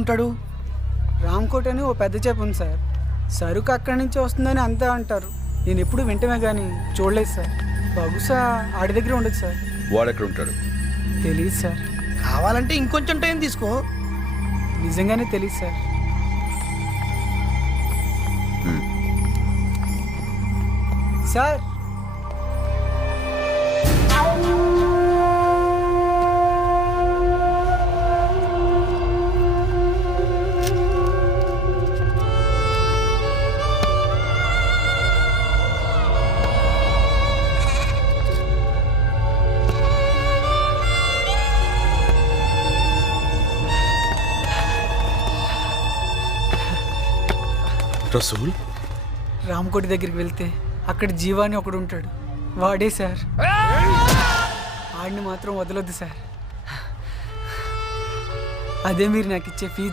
ఉంటాడు? రామ్కోట్ అని ఓ పెద్ద చేప ఉంది సార్. సరుకు అక్కడి నుంచి వస్తుందని అంతా అంటారు. నేను ఎప్పుడు వింటమే కానీ చూడలేదు సార్. బహుశా ఆడి దగ్గర ఉండదు సార్. వాడెక్కడ ఉంటాడు? తెలియదు సార్. కావాలంటే ఇంకొంచెం టైం తీసుకో. నిజంగానే తెలియదు సార్. సార్ రసూల్, రామ్కోటి దగ్గరికి వెళ్తే అక్కడ జీవాని ఒకడు ఉంటాడు. వాడే సార్. ఆడిని మాత్రం వదలొద్దు సార్. అదే మీరు నాకు ఇచ్చే ఫీజు.